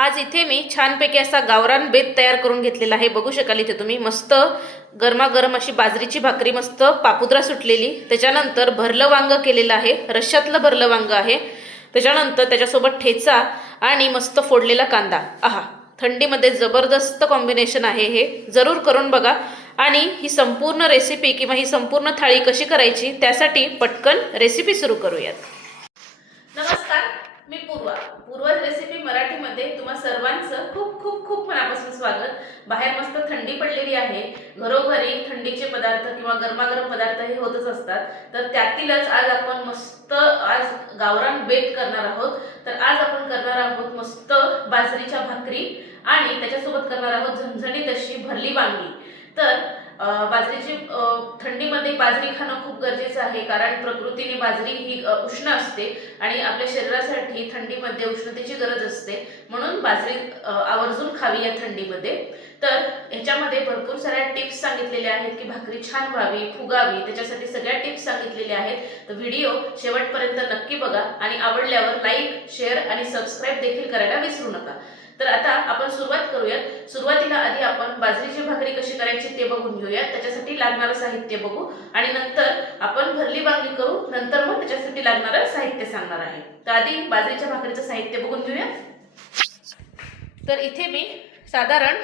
आज इथे मी छानपैकी असा गावरान बेत तयार करून घेतलेला आहे. बघू शकाल इथे तुम्ही. मस्त गरमागरम अशी बाजरीची भाकरी मस्त पापुद्रा सुटलेली. त्याच्यानंतर भरलं वांग केलेलं आहे. रश्श्यातलं भरलं वांग आहे. त्याच्यानंतर त्याच्यासोबत ठेचा आणि मस्त फोडलेला कांदा. आहा थंडीमध्ये जबरदस्त कॉम्बिनेशन आहे हे. जरूर करून बघा. आणि ही संपूर्ण रेसिपी किंवा ही संपूर्ण थाळी कशी करायची त्यासाठी पटकन रेसिपी सुरू करूयात. नमस्कार. मी पूर्वा. पूर्वज रेसिपी मराठीमध्ये तुम्हा सर्वांचं खूप खूप खूप मनापासून स्वागत. बाहेर मस्त थंडी पडलेली आहे. घरोघरी थंडीचे पदार्थ किंवा गरमागरम पदार्थ हे होतच असतात. तर त्यातीलच आज आपण मस्त आज गावरान बेत करणार आहोत. तर आज आपण करणार आहोत मस्त बाजरीच्या भाकरी आणि त्याच्यासोबत करणार आहोत झणझणीत अशी भरली वांगी. तर बाजरीची थंडीमध्ये बाजरी खाणं खूप गरजेचं आहे कारण प्रकृतीने बाजरी ही उष्ण असते आणि आपल्या शरीरासाठी थंडीमध्ये उष्णतेची गरज असते. म्हणून बाजरी आवर्जून खावी या थंडीमध्ये. तर ह्याच्यामध्ये भरपूर साऱ्या टिप्स सांगितलेल्या आहेत की भाकरी छान व्हावी फुगावी त्याच्यासाठी सगळ्या टिप्स सांगितलेल्या आहेत. तर व्हिडिओ शेवटपर्यंत नक्की बघा आणि आवडल्यावर लाईक शेअर आणि सबस्क्राईब देखील करायला विसरू नका. तर आता आपण सुरुवात करूयात. सुरुवातीला आधी आपण बाजरीची भाकरी कशी करायची ते बघून घेऊयात. त्याच्यासाठी लागणारं साहित्य बघू. आणि नंतर आपण भरली वांगी करू. नंतर मग त्याच्यासाठी लागणारं साहित्य सांगणार आहे. तर आधी बाजरीच्या भाकरीचं साहित्य बघून घेऊयात. तर इथे मी साधारण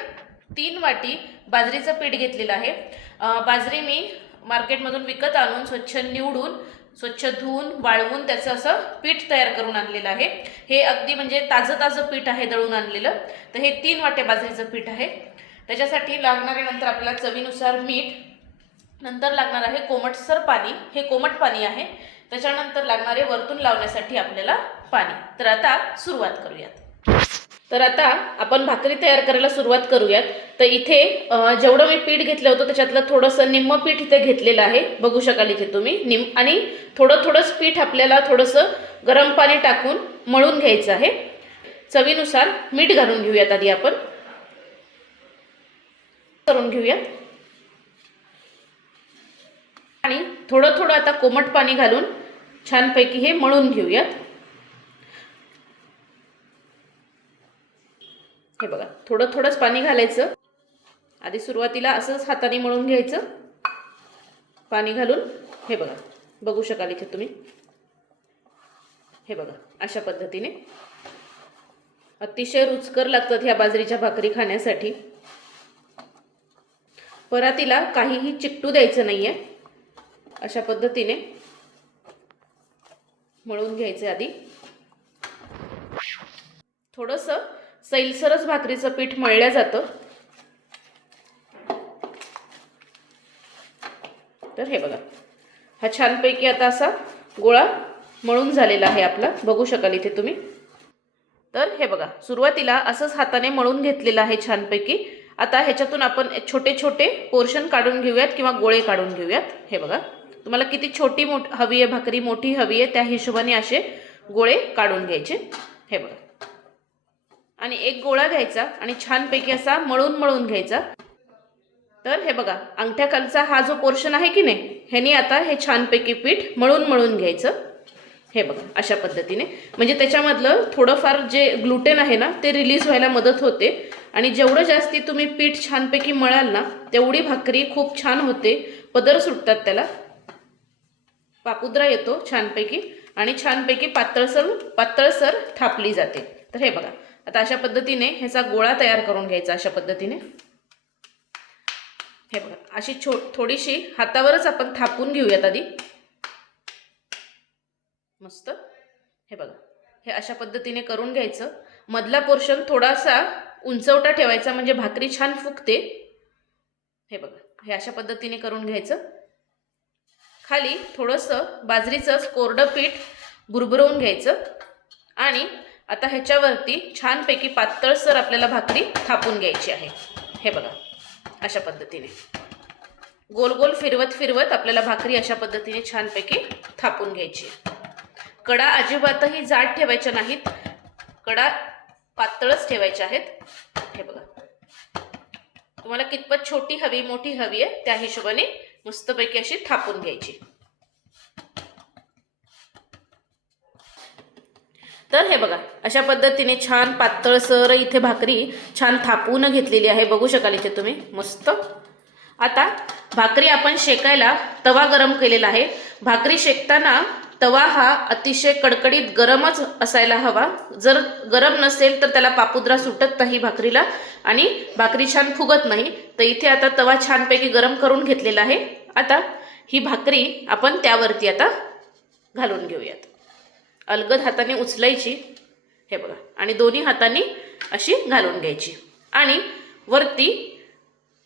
तीन वाटी बाजरीचं पीठ घेतलेलं आहे. बाजरी मी मार्केटमधून विकत आणून स्वच्छ निवडून स्वच्छ धुवून वाळवून त्याचं असं पीठ तयार करून आणलेलं आहे. हे अगदी म्हणजे ताजं ताजं पीठ आहे दळून आणलेलं. तर हे तीन वाटे बाजरीचं पीठ आहे. त्याच्यासाठी लागणारे नंतर आपल्याला चवीनुसार मीठ नंतर लागणार आहे कोमटसर पाणी. हे कोमट पाणी आहे. त्याच्यानंतर लागणारे वरतून लावण्यासाठी आपल्याला पाणी. तर आता सुरुवात करूयात. तर आता आपण भाकरी तयार करायला सुरुवात करूयात. तर इथे जेवढं मी पीठ घेतलं होतं त्याच्यातलं थोडंसं निम्म पीठ इथे घेतलेलं आहे. बघू शकाल इथे तुम्ही. निम आणि थोडं थोडंच पीठ आपल्याला थोडंसं गरम पाणी टाकून मळून घ्यायचं आहे. चवीनुसार मीठ घालून घेऊयात आधी आपण. करून घेऊयात. आणि थोडं थोडं आता कोमट पाणी घालून छानपैकी हे मळून घेऊयात. हे बघा थोडं थोडंच पाणी घालायचं. आधी सुरुवातीला असंच हाताने मळून घ्यायचं. पाणी घालून हे बघा बघू शकाल इथे तुम्ही. हे बघा अशा पद्धतीने. अतिशय रुचकर लागतात ह्या बाजरीच्या भाकरी खाण्यासाठी. परातीला काहीही चिकटू द्यायचं नाहीये. अशा पद्धतीने मळून घ्यायचे आधी. थोडंसं सैलसरच भाकरीचं पीठ मळलं जातं. तर हे बघा. हा छानपैकी आता असा गोळा मळून झालेला आहे आपला. बघू शकाल इथे तुम्ही. तर हे बघा सुरुवातीला असंच हाताने मळून घेतलेलं आहे छानपैकी. आता ह्याच्यातून आपण छोटे छोटे पोर्शन काढून घेऊयात किंवा गोळे काढून घेऊयात. हे बघा. तुम्हाला किती छोटी मोठ हवी आहे भाकरी मोठी हवी आहे त्या हिशोबाने असे गोळे काढून घ्यायचे. हे बघा. आणि एक गोळा घ्यायचा आणि छानपैकी असा मळून मळून घ्यायचा. तर हे बघा अंगठ्याखालचा हा जो पोर्शन आहे की नाही ह्यानी आता हे छानपैकी पीठ मळून मळून घ्यायचं. हे बघा अशा पद्धतीने. म्हणजे त्याच्यामधलं थोडंफार जे ग्लुटेन आहे ना ते रिलीज व्हायला मदत होते. आणि जेवढं जास्ती तुम्ही पीठ छानपैकी मळाल ना तेवढी भाकरी खूप छान होते. पदर सुटतात त्याला. पापुद्रा येतो छानपैकी. आणि छानपैकी पातळसर पातळसर थापली जाते. तर हे बघा आता अशा पद्धतीने ह्याचा गोळा तयार करून घ्यायचा अशा पद्धतीने. हे बघा अशी छो थोडीशी हातावरच आपण थापून घेऊयात आधी. मस्त. हे बघा हे अशा पद्धतीने करून घ्यायचं. मधला पोर्शन थोडासा उंचवटा ठेवायचा म्हणजे भाकरी छान फुगते. हे बघा हे अशा पद्धतीने करून घ्यायचं. खाली थोडंसं बाजरीचं कोरडं पीठ भुरभुरवून घ्यायचं. आणि आता ह्याच्यावरती छानपैकी पातळसर आपल्याला भाकरी थापून घ्यायची आहे. हे बघा अशा पद्धतीने. गोल गोल फिरवत फिरवत आपल्याला भाकरी अशा पद्धतीने छानपैकी थापून घ्यायची कडा अजिबातही जाड ठेवायच्या नाहीत. कडा पातळच ठेवायच्या आहेत. हे बघा. तुम्हाला कितपत छोटी हवी मोठी हवी आहे त्या हिशोबाने मस्तपैकी अशी थापून घ्यायची. तर हे बघा अशा पद्धतीने छान पातळसर इथे भाकरी छान थापून घेतलेली आहे. बघू शकाल इथे तुम्ही. मस्त. आता भाकरी आपण शेकायला तवा गरम केलेला आहे. भाकरी शेकताना तवा हा अतिशय कडकडीत गरमच असायला हवा. जर गरम नसेल तर त्याला पापुद्रा सुटत नाही भाकरीला आणि भाकरी छान फुगत नाही. तर इथे आता तवा छानपैकी गरम करून घेतलेला आहे. आता ही भाकरी आपण त्यावरती आता घालून घेऊयात. अलगद हाताने उचलायची. हे बघा. आणि दोन्ही हातांनी अशी घालून घ्यायची. आणि वरती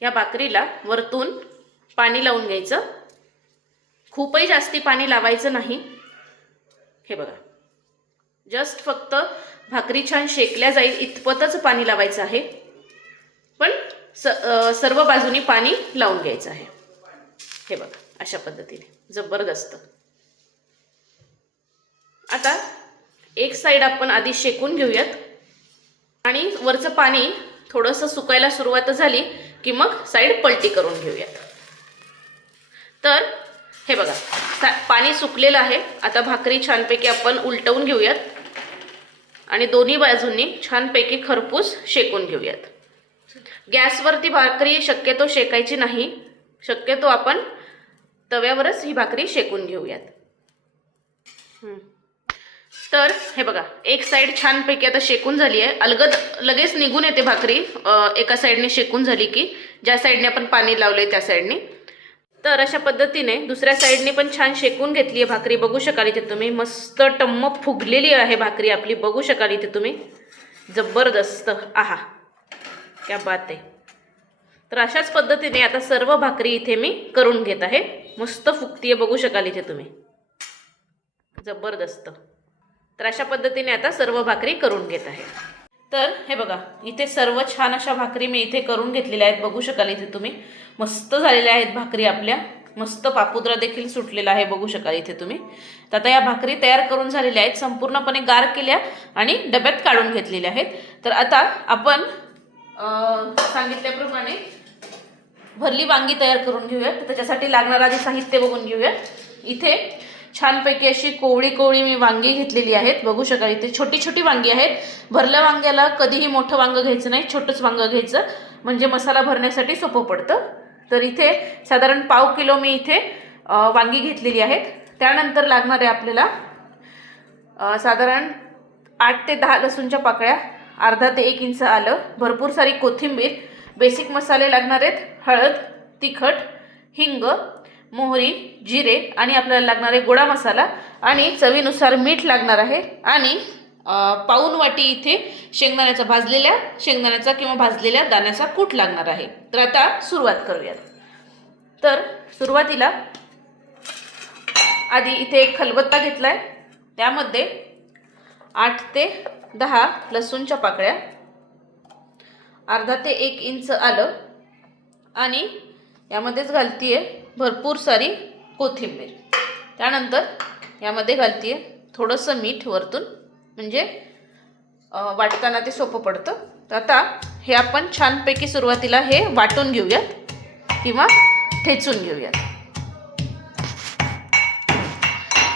या भाकरीला वरतून पाणी लावून घ्यायचं. खूपही जास्ती पाणी लावायचं नाही. हे बघा. जस्ट फक्त भाकरी छान शेकल्या जाईल इतपतच पाणी लावायचं आहे. पण स सर्व बाजूनी पाणी लावून घ्यायचं आहे. हे बघा. अशा पद्धतीने. जबरदस्त. आता एक साईड आपण आधी शेकून घेऊयात. आणि वरचं पाणी थोडंसं सुकायला सुरुवात झाली की मग साईड पलटी करून घेऊयात. तर हे बघा सा पाणी सुकलेलं आहे. आता भाकरी छानपैकी आपण उलटवून घेऊयात. आणि दोन्ही बाजूंनी छानपैकी खरपूस शेकून घेऊयात. गॅसवरती भाकरी शक्यतो शेकायची नाही. शक्यतो आपण तव्यावरच ही भाकरी शेकून घेऊयात. तर हे बघा एक साईड छानपैकी आता शेकून झाली आहे अलगद लगेच निघून येते भाकरी. एका साईडने शेकून झाली की ज्या साईडने आपण पाणी लावले त्या साईडने तर अशा पद्धतीने दुसऱ्या साईडने पण छान शेकून घेतली आहे भाकरी. बघू शकाल इथे तुम्ही. मस्त टम्म फुगलेली आहे भाकरी आपली. बघू शकाल इथे तुम्ही. जबरदस्त. आहा. क्या बात आहे. तर अशाच पद्धतीने आता सर्व भाकरी इथे मी करून घेत आहे. मस्त फुगती आहे बघू शकाल इथे तुम्ही. जबरदस्त. तर अशा पद्धतीने आता सर्व भाकरी करून घेत आहे. तर हे बघा इथे सर्व छान अशा भाकरी मी इथे करून घेतलेल्या आहेत. बघू शकाल इथे तुम्ही. मस्त झालेल्या आहेत भाकरी आपल्या. मस्त पापुद्रा देखील सुटलेला आहे बघू शकाल इथे तुम्ही. तर आता या भाकरी तयार करून झालेल्या आहेत संपूर्णपणे गार केल्या आणि डब्यात काढून घेतलेल्या आहेत. तर आता आपण सांगितल्याप्रमाणे भरली वांगी तयार करून घेऊया तर त्याच्यासाठी लागणारं आधी साहित्य बघून घेऊया इथे छानपैकी अशी कोवळी कोवळी मी वांगी घेतलेली आहेत. बघू शकाल इथे छोटी छोटी वांगी आहेत. भरल्या वांग्याला कधीही मोठं वांगं घ्यायचं नाही छोटंच वांगं घ्यायचं. म्हणजे मसाला भरण्यासाठी सोपं पडतं. तर इथे साधारण पाव किलो मी इथे वांगी घेतलेली आहेत. त्यानंतर लागणार आहे आपल्याला साधारण आठ ते दहा लसूणच्या पाकळ्या. अर्धा ते एक इंच आलं. भरपूर सारी कोथिंबीर. बेसिक मसाले लागणार आहेत. हळद तिखट हिंग मोहरी जिरे आणि आपल्याला लागणार आहे गोडा मसाला आणि चवीनुसार मीठ लागणार आहे. आणि अं, पाऊण वाटी इथे शेंगदाण्याचा भाजलेल्या शेंगदाण्याचा किंवा भाजलेल्या दाण्याचा कूट लागणार आहे. तर आता सुरुवात करूयात. तर सुरुवातीला आधी इथे एक खलबत्ता घेतला आहे त्यामध्ये आठ ते दहा लसूणच्या पाकळ्या अर्धा ते एक इंच आलं आणि यामध्येच घालतीये भरपूर सारी कोथिंबीर. त्यानंतर यामध्ये घालतीये थोडंसं मीठ वरतून म्हणजे वाटताना ते सोपं पडतं. तर आता हे आपण छानपैकी सुरुवातीला हे वाटून घेऊयात किंवा ठेचून घेऊयात.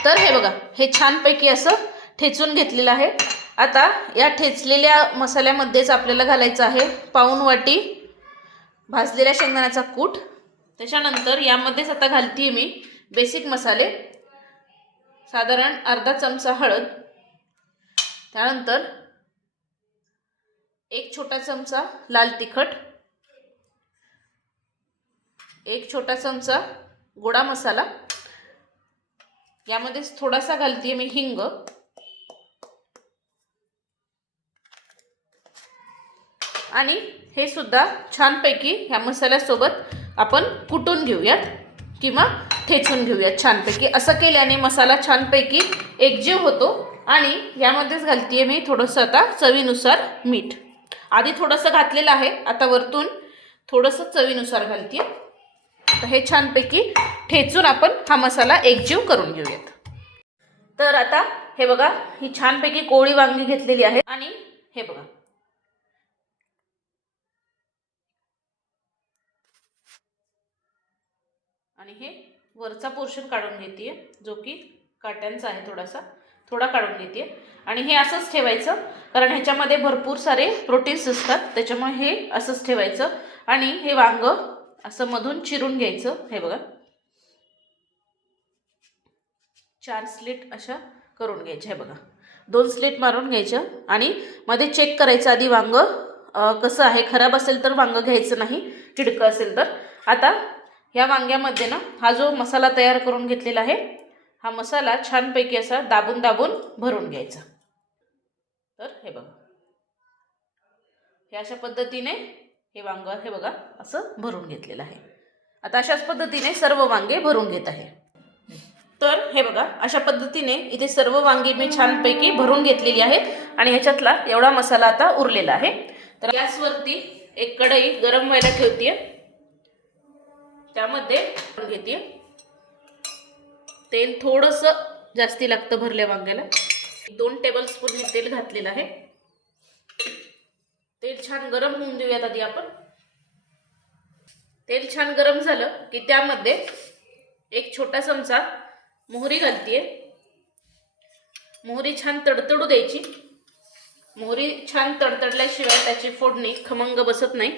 तर हे बघा हे छानपैकी असं ठेचून घेतलेलं आहे. आता या ठेचलेल्या मसाल्यामध्येच आपल्याला घालायचं आहे पाऊण वाटी भाजलेल्या शेंगदाण्याचा कूट. त्याच्यानंतर यामध्येच आता घालते मी बेसिक मसाले. साधारण अर्धा चमचा हळद. त्यानंतर एक छोटा चमचा लाल तिखट. एक छोटा चमचा गोडा मसाला. यामध्येच थोडासा घालते मी हिंग. आणि हे सुद्धा छानपैकी ह्या मसाल्यासोबत आपण कुटून घेऊयात किंवा ठेचून घेऊयात छानपैकी. असं केल्याने मसाला छानपैकी एकजीव होतो आणि यामध्येच घालतीये मी थोडंसं आता चवीनुसार मीठ. आधी थोडंसं घातलेलं आहे आता वरतून थोडंसं चवीनुसार घालते तर हे छानपैकी ठेचून आपण हा मसाला एकजीव करून घेऊयात. तर आता हे बघा ही छानपैकी कोळी वांगी घेतलेली आहे आणि हे बघा आणि हे वरचा पोर्शन काढून घेते जो की काट्यांचा आहे थोडासा थोडा काढून घेते आणि हे असंच ठेवायचं कारण ह्याच्यामध्ये भरपूर सारे प्रोटीन्स असतात त्याच्यामुळे हे असंच ठेवायचं. आणि हे वांग असं मधून चिरून घ्यायचं हे बघा. चार स्लेट अशा करून घ्यायच्या हे बघा. दोन स्लेट मारून घ्यायचं आणि मध्ये चेक करायचं आधी वांग. कसं आहे खराब असेल तर वांग घ्यायचं नाही किडकं असेल तर. आता ह्या वांग्यामध्ये ना हा जो मसाला तयार करून घेतलेला आहे हा मसाला छानपैकी असा दाबून दाबून भरून घ्यायचा. तर हे बघा. हे अशा पद्धतीने हे वांग हे बघा असं भरून घेतलेलं आहे. आता अशाच पद्धतीने सर्व वांगे भरून घेत आहे. तर हे बघा अशा पद्धतीने इथे सर्व वांगी मी छानपैकी भरून घेतलेली आहेत आणि ह्याच्यातला एवढा मसाला आता उरलेला आहे. तर गॅसवरती एक कढई गरम व्हायला ठेवते त्यामध्ये घेते. तेल थोडंसं जास्ती लागतं भरल्या वांग्याला. दोन टेबल स्पून मी तेल घातलेलं आहे. तेल छान गरम होऊन देऊयात आधी आपण. तेल छान गरम झालं की त्यामध्ये एक छोटा चमचा मोहरी घालतीये. मोहरी छान तडतडू द्यायची. मोहरी छान तडतडल्याशिवाय त्याची फोडणी खमंग बसत नाही.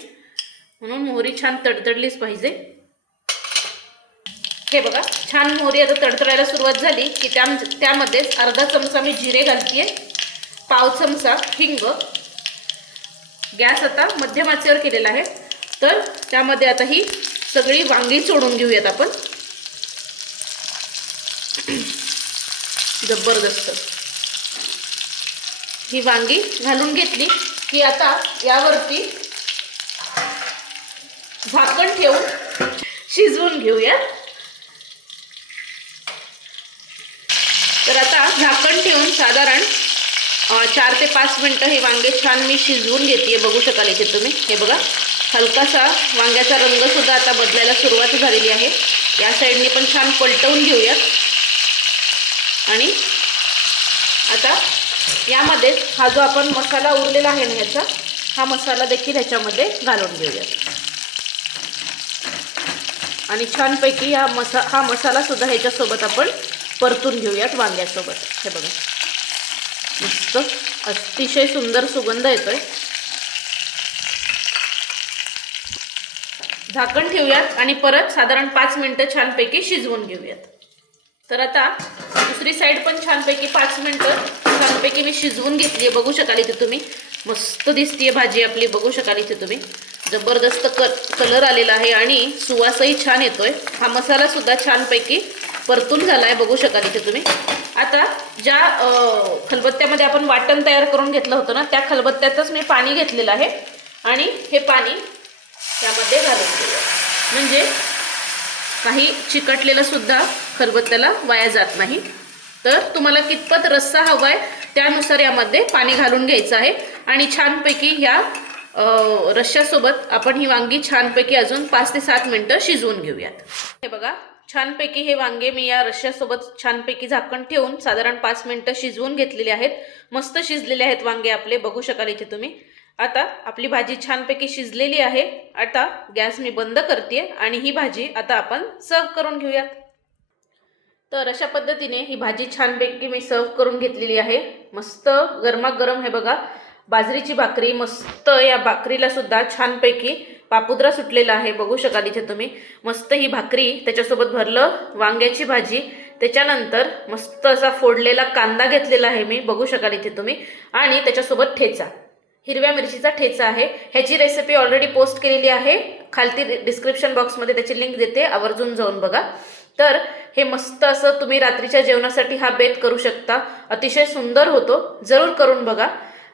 म्हणून मोहरी छान तडतडलीच पाहिजे. हे बघा छान मोहरी आता तडतडायला सुरुवात झाली की त्या त्यामध्येच अर्धा चमचा मी जिरे घालते पाव चमचा हिंग. गॅस आता मध्यमाचेवर केलेला आहे. तर त्यामध्ये आता ही सगळी वांगी सोडून घेऊयात आपण. जबरदस्त. ही वांगी घालून घेतली की आता यावरती झाकण ठेवून शिजवून घेऊया तर आता झाकण ठेवून साधारण चार ते पाच मिनटं हे वांगे छान मी शिजवून घेते बघू शकाल इथे तुम्ही. हे बघा हलकासा वांग्याचा रंगसुद्धा आता बदलायला सुरुवात झालेली आहे. या साईडने पण छान पलटवून घेऊयात. आणि आता यामध्ये हा जो आपण मसाला उरलेला आहे ना ह्याचा हा मसाला देखील ह्याच्यामध्ये घालून घेऊयात. आणि छानपैकी हा मसा हा मसालासुद्धा ह्याच्यासोबत आपण परतून घेऊयात वांग्यासोबत. हे बघा. मस्त. अतिशय सुंदर सुगंध येतोय. झाकण ठेवूयात आणि परत साधारण पाच मिनटं छानपैकी शिजवून घेऊयात. तर आता दुसरी साईड पण छानपैकी पाच मिनटं छानपैकी मी शिजवून घेतली आहे बघू शकाल इथे तुम्ही. मस्त दिसतीये भाजी आपली. बघू शकाल इथे तुम्ही. जबरदस्त क कलर आलेला आहे आणि सुवासही छान येतोय. हा मसाला सुद्धा छानपैकी परतून झाला आहे बघू शकाल इथे तुम्ही. आता ज्या खलबत्त्यामध्ये आपण वाटण तयार करून घेतलं होतं ना त्या खलबत्त्यातच मी पाणी घेतलेलं आहे. आणि हे पाणी त्यामध्ये घालून घेऊया. म्हणजे काही चिकटलेलं सुद्धा खलबत्त्याला वाया जात नाही. तर तुम्हाला कितपत रस्सा हवा आहे त्यानुसार यामध्ये पाणी घालून घ्यायचं आहे. आणि छानपैकी ह्या अ, रश्श्यासोबत आपण ही वांगी छानपैकी अजून पाच ते सात मिनटं शिजवून घेऊयात. हे बघा छानपैकी हे वांगे मी या रश्श्यासोबत छानपैकी झाकण ठेवून साधारण पाच मिनटं शिजवून घेतलेले आहेत. मस्त शिजलेले आहेत वांगे आपले बघू शकाल इथे तुम्ही. आता आपली भाजी छानपैकी शिजलेली आहे. आता गॅस मी बंद करते आणि ही भाजी आता आपण सर्व करून घेऊयात. तर अशा पद्धतीने ही भाजी छानपैकी मी सर्व करून घेतलेली आहे. मस्त गरमागरम हे बघा बाजरीची भाकरी मस्त या भाकरीला सुद्धा छानपैकी पापुद्रा सुटलेला आहे बघू शकाल इथे तुम्ही. मस्त ही भाकरी त्याच्यासोबत भरलं वांग्याची भाजी. त्याच्यानंतर मस्त असा फोडलेला कांदा घेतलेला आहे मी बघू शकाल इथे तुम्ही. आणि त्याच्यासोबत ठेचा. हिरव्या मिरचीचा ठेचा आहे. ह्याची रेसिपी ऑलरेडी पोस्ट केलेली आहे. खालती डिस्क्रिप्शन बॉक्समध्ये त्याची लिंक देते आवर्जून जाऊन बघा. तर हे मस्त असं तुम्ही रात्रीच्या जेवणासाठी हा बेत करू शकता. अतिशय सुंदर होतो. जरूर करून बघा.